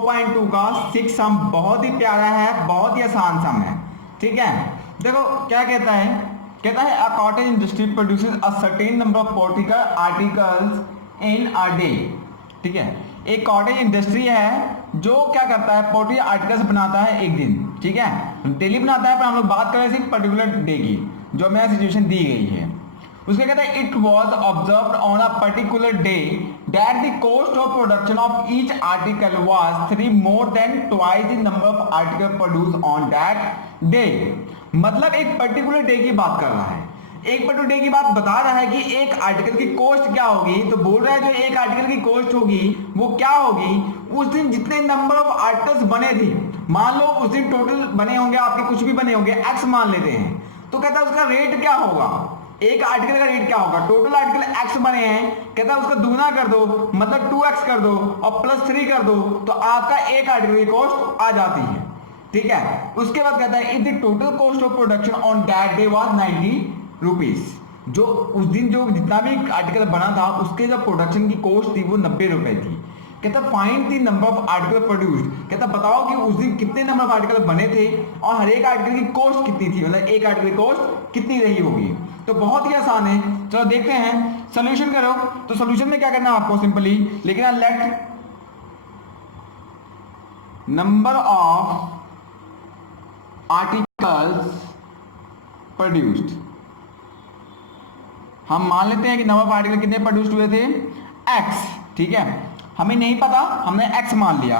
4.2 का 6 सम बहुत ही प्यारा है, बहुत ही आसान सम है। ठीक है, देखो क्या कहता है, कहता है a cottage industry produces a certain number of political articles in a day. ठीक है, एक कॉटेज इंडस्ट्री है जो क्या करता है, पॉलिटिकल आर्टिकल्स बनाता है एक दिन। ठीक है, डेली बनाता है, पर हम लोग बात कर रहे हैं पर्टिकुलर डे की, जो हमें सिचुएशन दी गई है। उसके कहता है it was observe on a particular day that the cost of production of each article was 3 more than twice the number of article produce on that day. मतलब एक पर्टिकुलर डे की बात कर रहा है, एक पर्टिकुलर डे की बात बता रहा है कि एक आर्टिकल की कॉस्ट क्या होगी। तो बोल रहा है जो एक आर्टिकल की कॉस्ट होगी वो क्या होगी, उस दिन जितने नंबर ऑफ आर्टिकल्स बने थे, मान लो उस दिन टोटल बने होंगे आपके, कुछ भी बने होंगे, एक्स मान लेते हैं, तो कहता है उसका रेट क्या होगा, एक आर्टिकल का रेट क्या होगा। टोटल आर्टिकल एक्स बने हैं, कहता है उसका दुगना कर दो, मतलब 2x कर दो और +3 कर दो, तो आपका एक आर्टिकल की कॉस्ट आ जाती है। ठीक है, उसके बाद कहता है if the total cost of production on that day was 90 rupees. जो उस दिन जो जितना भी आर्टिकल बना था उसके जो प्रोडक्शन की कॉस्ट थी वो 90 रुपए थी। कहता find the number of article produced, कहता बताओ कि उस दिन कितने नंबर ऑफ आर्टिकल बने थे और हर एक आर्टिकल की कॉस्ट कितनी थी, मतलब एक आर्टिकल की कॉस्ट कितनी रही होगी। तो बहुत ही आसान है, चलो देखते हैं, सोल्यूशन करो। तो सोल्यूशन में क्या करना है आपको, सिंपली लिखना let number of articles produced, हम मान लेते हैं कि नंबर ऑफ आर्टिकल कितने प्रोड्यूस्ड हुए थे, x। ठीक है, हमें नहीं पता, हमने x मान लिया।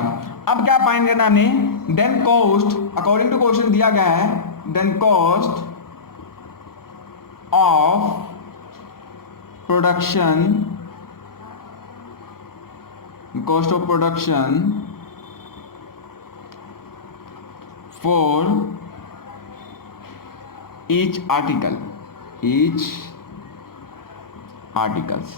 अब क्या फाइंड करना हमने, then cost, according to question दिया गया है, then cost of production, cost of production for each article, each articles.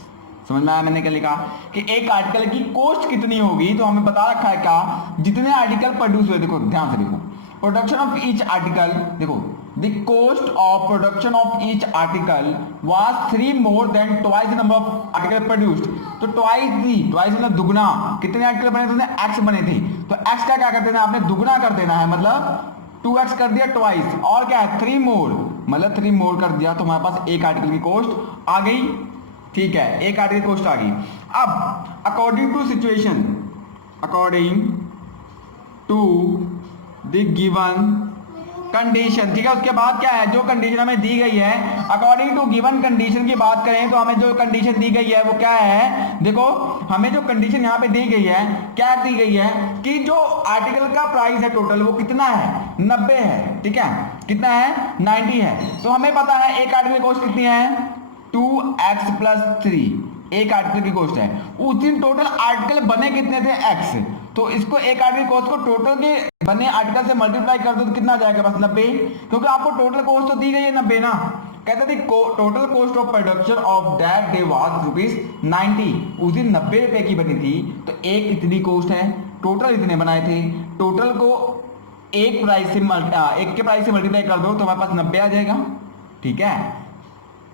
समझ में आया मैंने क्या लिखा, कि एक आर्टिकल की कॉस्ट कितनी होगी। तो हमें बता रखा है क्या, जितने आर्टिकल प्रोड्यूस हुए, देखो ध्यान से देखो, प्रोडक्शन ऑफ ईच आर्टिकल, देखो the cost of production of each article was 3 more than twice the number of article produced. तो ट्वाइस थी, ट्वाइस मतलब दुगना, कितने आर्टिकल बने थे, एक्स बने थे, तो एक्स का क्या कर देना आपने, दुगना कर देना है, मतलब 2x कर दिया ट्वाइस, और क्या है 3 मोर, मतलब 3 मोर कर दिया, तो हमारे पास एक आर्टिकल की कॉस्ट आ गई। ठीक है, एक आर्टिकल की कॉस्ट आ गई। अब according to situation, according to the given condition, ठीक है, उसके बाद क्या है, जो कंडीशन हमें दी गई है, अकॉर्डिंग टू गिवन कंडीशन की बात करें तो हमें जो कंडीशन दी गई है वो क्या है, देखो हमें जो कंडीशन यहाँ पे दी गई है, क्या दी गई है, कि जो आर्टिकल का प्राइस है टोटल वो कितना है, 90 है। ठीक है, कितना है, 90 है। तो हमें पता है एक आर्टिकल की कॉस्ट कितनी है, 2x + 3, एक आर्टिकल की कॉस्ट है। उस दिन टोटल आर्टिकल बने कितने थे, x, तो इसको एक आर्टिकल कॉस्ट को टोटल के बने आर्टिकल से मल्टीप्लाई कर दो तो कितना आ जाएगा, बस 90, क्योंकि आपको टोटल कॉस्ट तो दी गई है 90 ना। कहते थे total cost of production of that day was ₹90, उस दिन 90 रुपए की बनी थी। तो एक इतनी कॉस्ट है, टोटल इतने बनाए थे, टोटल को एक के प्राइस से मल्टीप्लाई कर दो तो हमारे पास 90 आ जाएगा। ठीक है,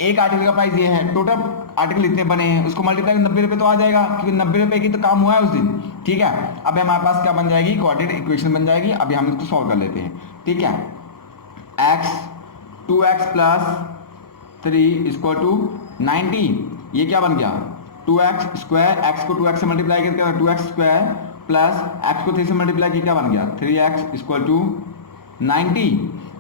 एक आर्टिकल का प्राइस ये है, टोटल आर्टिकल इतने बने हैं, उसको मल्टीप्लाई 90 रुपए तो आ जाएगा, क्योंकि 90 रुपए की तो काम हुआ है उस दिन। ठीक है, अब हमारे पास क्या बन जाएगी, कोऑर्डिनेट इक्वेशन बन जाएगी। अभी हम इसको सॉल्व कर लेते हैं। ठीक है, x 2x + 3 = 90, ये क्या बन गया, 2x², x को 2x से मल्टीप्लाई करके 2x² प्लस x को 3 से मल्टीप्लाई किया, क्या बन गया, 3x = 90।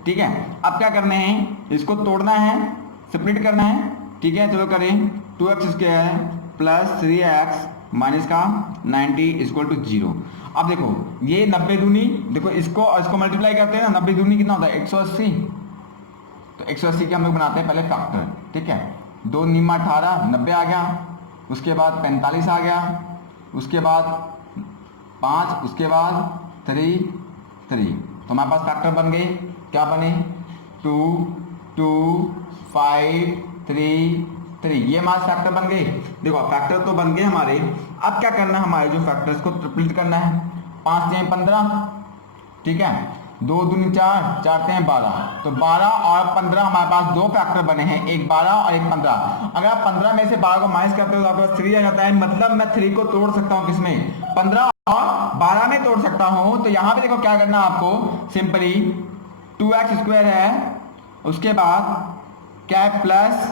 ठीक है, अब क्या करना है, इसको तोड़ना है, सेपरेट करना है। ठीक है, चलो करें, 2x² प्लस 3x माइनस का 90 = 0। अब देखो ये 90 दूनी, देखो इसको और इसको मल्टीप्लाई करते हैं ना, 90 दूनी कितना होता है, 180। तो 180 के हम लोग बनाते हैं पहले फैक्टर। ठीक है, 2 × 18, 90 आ गया, उसके बाद 45 आ गया, उसके बाद 5, उसके बाद 3। तो हमारे पास फैक्टर बन गए, क्या बने, 2 2 5 3 3, ये हमारे फैक्टर बन गए। देखो फैक्टर तो बन गए हमारे। अब क्या करना है, हमारे जो फैक्टर्स को ट्रिपलेट करना है, 5 × 15, ठीक है, 2 दूनी 4, 4 × 12, तो 12 और 15 हमारे पास दो फैक्टर बने हैं, एक 12 और एक 15। अगर आप 15 में से 12 को माइनस करते हो तो आपके पास 3 आ जाता है, मतलब मैं 3 को तोड़ सकता हूँ किसमें, 15 12 में तोड़ सकता हूं, तो यहां पे देखो क्या करना आपको, सिंपली 2x² है, उसके बाद क्या plus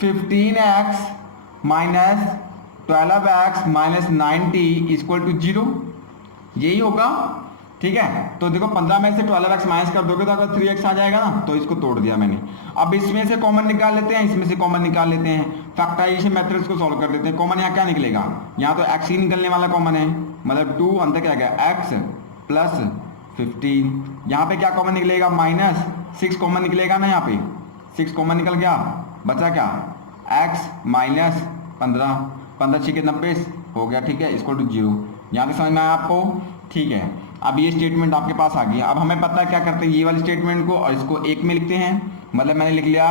15x minus 12x minus 90 equal to 0, यही होगा। ठीक है, तो देखो 15 में से 12x माइनस कर दोगे तो अगर 3x आ जाएगा ना, तो इसको तोड़ दिया मैंने। अब इसमें से कॉमन निकाल लेते हैं, इसमें से कॉमन निकाल लेते हैं, फैक्टराइजेशन मेथड को सॉल्व कर लेते हैं। कॉमन यहाँ क्या निकलेगा, यहाँ तो x ही निकलने वाला कॉमन है, मतलब 2 अंदर क्या गया x प्लस 15, यहाँ पे क्या कॉमन निकलेगा, माइनस 6 कॉमन निकलेगा ना, यहाँ पे 6 कॉमन निकल गया, बचा क्या x माइनस 15 6 के 90 हो गया। ठीक है, इसको टू 0, यहाँ पे समझ में आया आपको। ठीक है, अब ये स्टेटमेंट आपके पास आ गया। अब हमें पता है क्या करते हैं, ये वाली स्टेटमेंट को और इसको एक में लिखते हैं, मतलब मैंने लिख लिया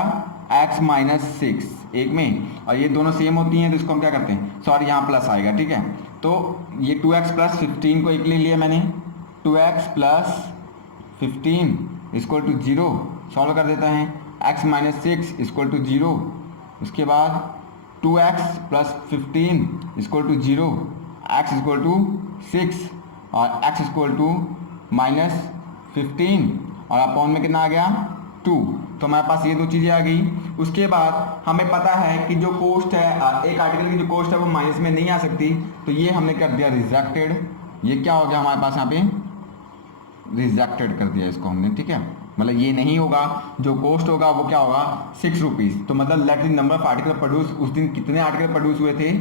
x माइनस 6 एक में, और ये दोनों सेम होती हैं तो इसको हम क्या करते हैं, सॉरी यहाँ प्लस आएगा। ठीक है, तो ये 2x प्लस 15 को एक ले लिया मैंने, 2x plus 15 equal to 0, solve कर देता है, x माइनस 6 इक्वल टू 0, उसके बाद 2x plus 15 equal to 0, x equal to 6 और x इक्वल टू माइनस 15 और अपॉन में कितना आ गया 2, तो हमारे पास ये दो चीज़ें आ गई। उसके बाद हमें पता है कि जो कोस्ट है, एक आर्टिकल की जो कोस्ट है वो माइनस में नहीं आ सकती, तो ये हमने कर दिया रिजेक्टेड। ये क्या हो गया हमारे पास यहाँ पे, रिजेक्टेड कर दिया इसको हमने। ठीक है, मतलब ये नहीं होगा, जो कोस्ट होगा वो क्या होगा 6 रुपीज़। तो मतलब let the number of article produce, उस दिन कितने आर्टिकल प्रोड्यूस हुए थे,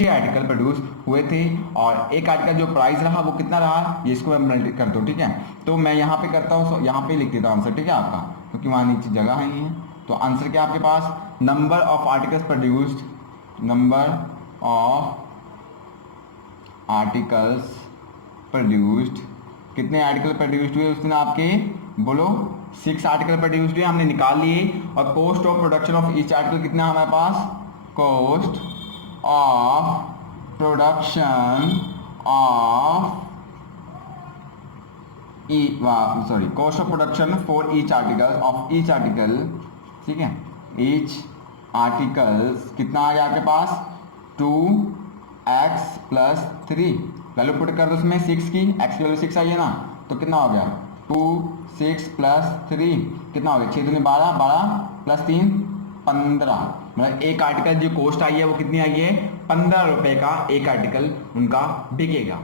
6 आर्टिकल प्रोड्यूस हुए थे, और एक आर्टिकल जो प्राइस रहा वो कितना रहा, ये इसको मल्टीप्लाई कर दो। ठीक है, तो मैं यहाँ पे करता हूँ, यहाँ पे लिख देता हूँ आंसर। ठीक है आपका, क्योंकि वहाँ नीचे जगह है ही है, तो आंसर क्या आपके पास, number of articles produced, number of articles produced, कितने आर्टिकल प्रोड्यूस्ड हुए उस दिन आपके, बोलो 6 आर्टिकल प्रोड्यूस्ड हुए, हमने निकाल लिए। और cost of production of each article कितना है हमारे पास, cost of production of sorry cost of production for each article of each article. ठीक है, ईच आर्टिकल्स कितना आ गया आपके पास, 2x प्लस 3, वैल्यू पुट कर दो उसमें 6 की, x की वैल्यू 6 आई है ना, तो कितना हो गया 2 6 प्लस 3 कितना हो गया 6 दूनी 12, 12 प्लस 3 15, मतलब एक आर्टिकल जो कॉस्ट आई है वो कितनी आई है, 15 रुपए का एक आर्टिकल उनका बिकेगा।